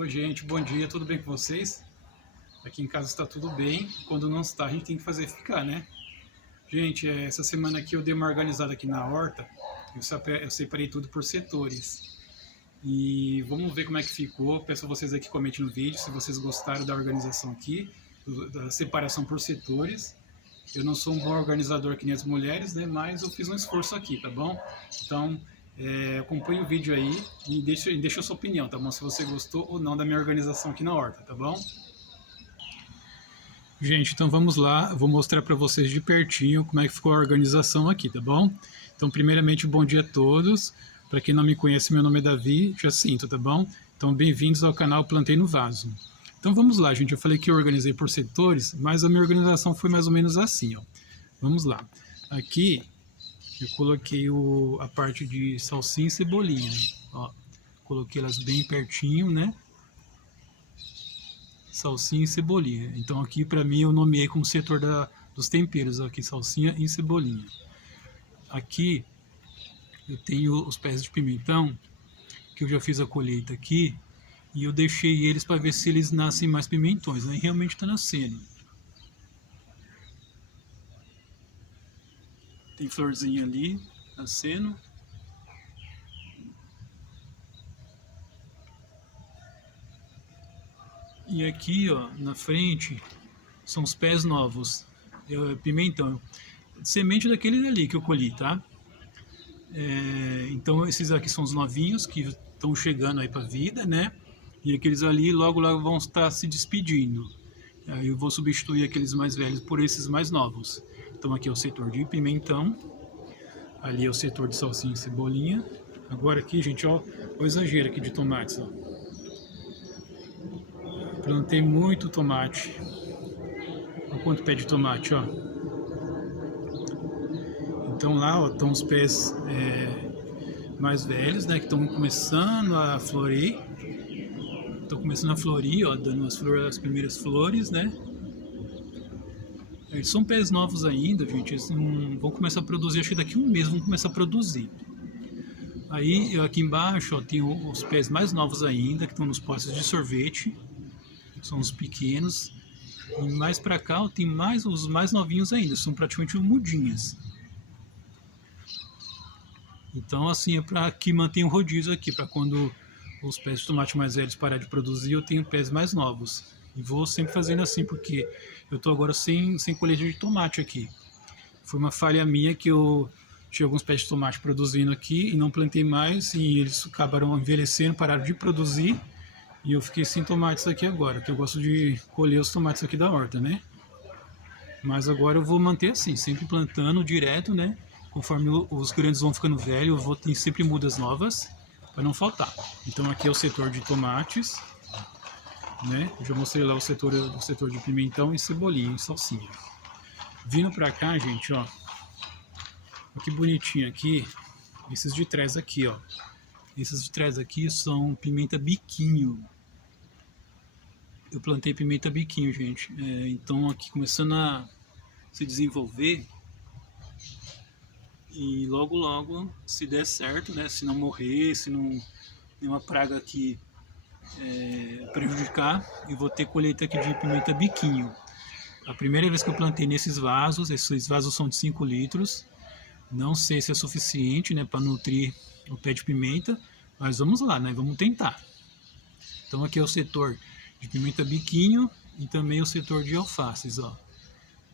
Oi gente, bom dia, tudo bem com vocês? Aqui em casa está tudo bem, quando não está a gente tem que fazer ficar, né? Gente, essa semana aqui eu dei uma organizada aqui na horta, eu separei tudo por setores. E vamos ver como é que ficou, peço a vocês aqui que comentem no vídeo se vocês gostaram da organização aqui, da separação por setores. Eu não sou um bom organizador que nem as mulheres, né? Mas eu fiz um esforço aqui, tá bom? Então, acompanhe o vídeo aí e deixa a sua opinião, tá bom? Se você gostou ou não da minha organização aqui na horta, tá bom? Gente, então vamos lá, eu vou mostrar para vocês de pertinho como é que ficou a organização aqui, tá bom? Então, primeiramente, bom dia a todos. Para quem não me conhece, meu nome é Davi Jacinto, tá bom? Então, bem-vindos ao canal Plantei no Vaso. Então vamos lá, gente. Eu falei que eu organizei por setores, mas a minha organização foi mais ou menos assim, ó. Vamos lá. Aqui eu coloquei a parte de salsinha e cebolinha, ó. Coloquei elas bem pertinho, né? Salsinha e cebolinha. Então aqui para mim eu nomeei como setor dos temperos, ó, aqui salsinha e cebolinha. Aqui eu tenho os pés de pimentão, que eu já fiz a colheita aqui, e eu deixei eles para ver se eles nascem mais pimentões, né? E realmente está nascendo. Tem florzinha ali, nascendo. E aqui, ó, na frente, são os pés novos, pimentão. Semente daquele ali que eu colhi, tá? Então esses aqui são os novinhos que estão chegando aí para a vida, né? E aqueles ali logo vão estar se despedindo. Aí eu vou substituir aqueles mais velhos por esses mais novos. Então aqui é o setor de pimentão, ali é o setor de salsinha e cebolinha. Agora aqui, gente, ó, o exagero aqui de tomates, ó. Plantei muito tomate. Olha quanto pé de tomate, ó. Então lá, ó, estão os pés mais velhos, né, que estão começando a florir. Estão começando a florir, ó, dando as primeiras flores, né? Eles são pés novos ainda, gente. Eles não vão começar a produzir, acho que daqui a um mês vão começar a produzir. Aí aqui embaixo, ó, tem os pés mais novos ainda, que estão nos potes de sorvete. São os pequenos. E mais pra cá, ó, tem os mais novinhos ainda, são praticamente mudinhas. Então, assim, é para que mantenha o rodízio aqui, para quando os pés de tomate mais velhos parar de produzir, eu tenho pés mais novos. E vou sempre fazendo assim, porque eu estou agora sem colheita de tomate aqui. Foi uma falha minha que eu tinha alguns pés de tomate produzindo aqui e não plantei mais, e eles acabaram envelhecendo, pararam de produzir, e eu fiquei sem tomates aqui agora, que eu gosto de colher os tomates aqui da horta, né? Mas agora eu vou manter assim, sempre plantando direto, né? Conforme os grandes vão ficando velhos, eu vou ter sempre mudas novas para não faltar. Então aqui é o setor de tomates, né? Eu já mostrei lá o setor de pimentão e cebolinha e salsinha. Vindo para cá, gente, ó, que bonitinho aqui, esses de trás aqui, ó. Esses de trás aqui são pimenta biquinho. Eu plantei pimenta biquinho, gente. Então aqui começando a se desenvolver. E logo, se der certo, né, se não morrer, se não nenhuma praga aqui prejudicar, eu vou ter colheita aqui de pimenta biquinho. A primeira vez que eu plantei nesses vasos, esses vasos são de 5 litros, não sei se é suficiente, né, para nutrir o pé de pimenta, mas vamos lá, né, vamos tentar. Então aqui é o setor de pimenta biquinho e também o setor de alfaces, ó.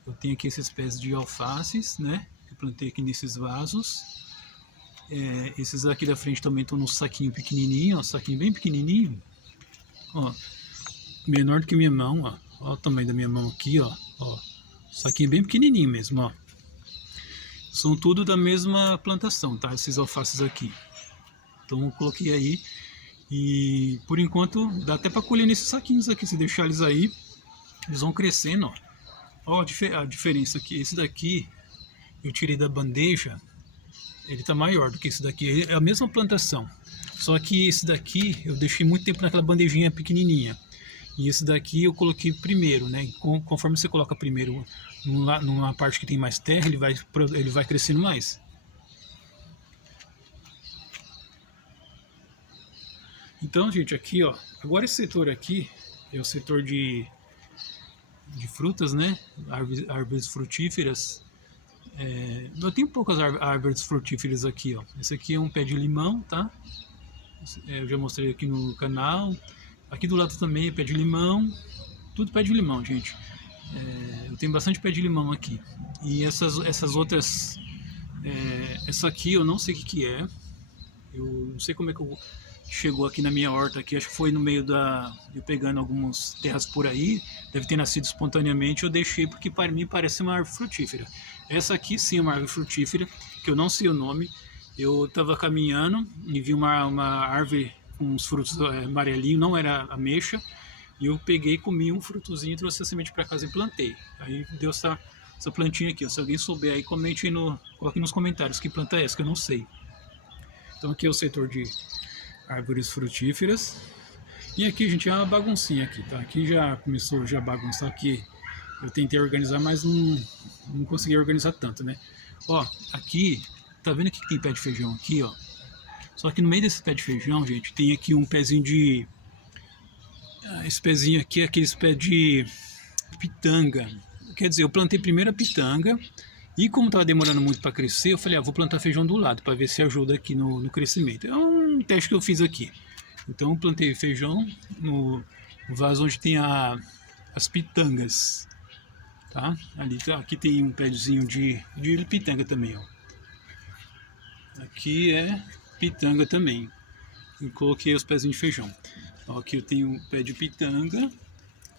Eu tenho aqui esses pés de alfaces, né, que eu plantei aqui nesses vasos. Esses aqui da frente também estão num saquinho pequenininho, ó, saquinho bem pequenininho, ó, menor do que minha mão, ó. Ó o tamanho da minha mão aqui, ó, ó, saquinho bem pequenininho mesmo, ó. São tudo da mesma plantação, tá? Esses alfaces aqui. Então eu coloquei aí e por enquanto dá até para colher nesses saquinhos aqui, se deixar eles aí, eles vão crescendo, ó. Ó a diferença aqui, esse daqui eu tirei da bandeja, ele tá maior do que esse daqui, é a mesma plantação, só que esse daqui eu deixei muito tempo naquela bandejinha pequenininha, e esse daqui eu coloquei primeiro, né? Conforme você coloca primeiro numa parte que tem mais terra, ele vai crescendo mais. Então, gente, aqui, ó, agora esse setor aqui é o setor de frutas, né? Árvores frutíferas. Eu tenho poucas árvores frutíferas aqui, ó. Esse aqui é um pé de limão, tá? Eu já mostrei aqui no canal. Aqui do lado também é pé de limão. Tudo pé de limão, gente. Eu tenho bastante pé de limão aqui. E essas outras... essa aqui eu não sei o que é. Eu não sei como é que chegou aqui na minha horta aqui. Acho que foi no meio eu pegando algumas terras por aí. Deve ter nascido espontaneamente. Eu deixei porque para mim parece uma árvore frutífera. Essa aqui sim é uma árvore frutífera, que eu não sei o nome. Eu estava caminhando e vi uma árvore com uns frutos amarelinhos, não era ameixa. E eu peguei, comi um frutozinho, trouxe a semente para casa e plantei. Aí deu essa plantinha aqui. Ó. Se alguém souber aí, coloque nos comentários que planta é essa, que eu não sei. Então aqui é o setor de árvores frutíferas. E aqui, gente, é uma baguncinha aqui, tá? Aqui já começou a bagunçar aqui. Eu tentei organizar, mas não consegui organizar tanto, né? Ó, aqui, tá vendo que tem pé de feijão aqui, ó? Só que no meio desse pé de feijão, gente, tem aqui um pezinho de... Esse pezinho aqui é aqueles pés de pitanga. Quer dizer, eu plantei primeiro a pitanga e como estava demorando muito para crescer, eu falei, vou plantar feijão do lado para ver se ajuda aqui no crescimento. É um teste que eu fiz aqui. Então eu plantei feijão no vaso onde tem as pitangas. Tá? Aqui tem um pezinho de pitanga também, ó. Aqui é pitanga também. Eu coloquei os pezinhos de feijão. Ó, aqui eu tenho um pé de pitanga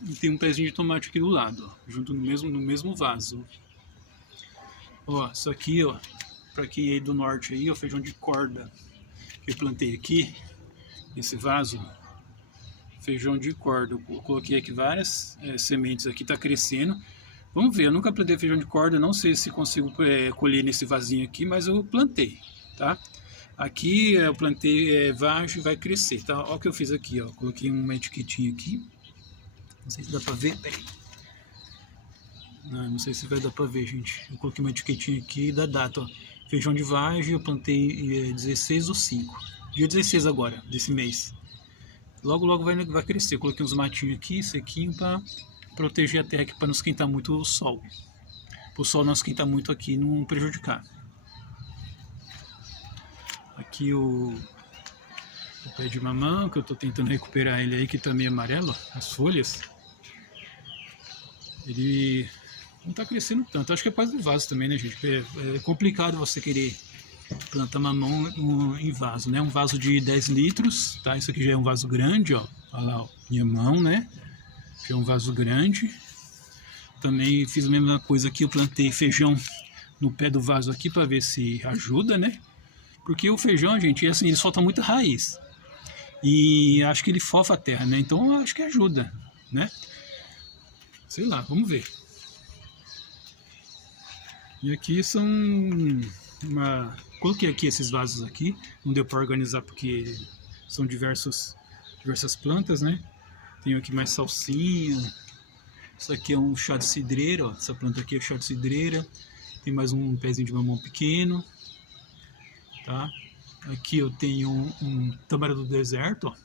e tem um pezinho de tomate aqui do lado, ó, junto no mesmo vaso. Ó, isso aqui, ó, para quem é do norte aí, ó, feijão de corda que eu plantei aqui nesse vaso. Feijão de corda, eu coloquei aqui várias sementes aqui, tá crescendo. Vamos ver, eu nunca plantei feijão de corda, não sei se consigo colher nesse vasinho aqui, mas eu plantei, tá? Aqui eu plantei vagem, vai crescer, tá? Olha o que eu fiz aqui, ó. Coloquei uma etiquetinha aqui. Não sei se dá pra ver, peraí. Não sei se vai dar pra ver, gente. Eu coloquei uma etiquetinha aqui da data, ó. Feijão de vagem, eu plantei 16/5. Dia 16 agora, desse mês. Logo vai crescer. Eu coloquei uns matinhos aqui, sequinho, pra proteger a terra aqui, para não esquentar muito o sol. Para o sol não esquentar muito aqui e não prejudicar. Aqui o pé de mamão, que eu estou tentando recuperar ele aí, que está meio amarelo, as folhas. Ele não está crescendo tanto. Acho que é por causa do vaso também, né, gente? É complicado você querer plantar mamão em vaso, né? Um vaso de 10 litros, tá? Isso aqui já é um vaso grande, ó. Olha lá, ó, minha mão, né? Já é um vaso grande. Também fiz a mesma coisa aqui, eu plantei feijão no pé do vaso aqui para ver se ajuda, né? Porque o feijão, gente, assim, ele solta muita raiz. E acho que ele fofa a terra, né? Então eu acho que ajuda, né? Sei lá, vamos ver. E aqui são coloquei aqui esses vasos aqui, não deu para organizar porque são diversas plantas, né? Tenho aqui mais salsinha. Isso aqui é um chá de cidreira, ó. Essa planta aqui é chá de cidreira. Tem mais um pezinho de mamão pequeno, tá? Aqui eu tenho um tâmara do deserto, ó.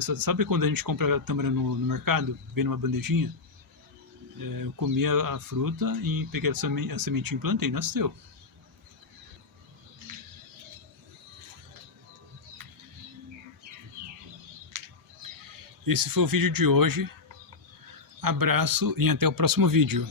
Sabe quando a gente compra tâmara no mercado, vem numa bandejinha? Eu comi a fruta e peguei a sementinha e plantei, nasceu. Esse foi o vídeo de hoje. Abraço e até o próximo vídeo.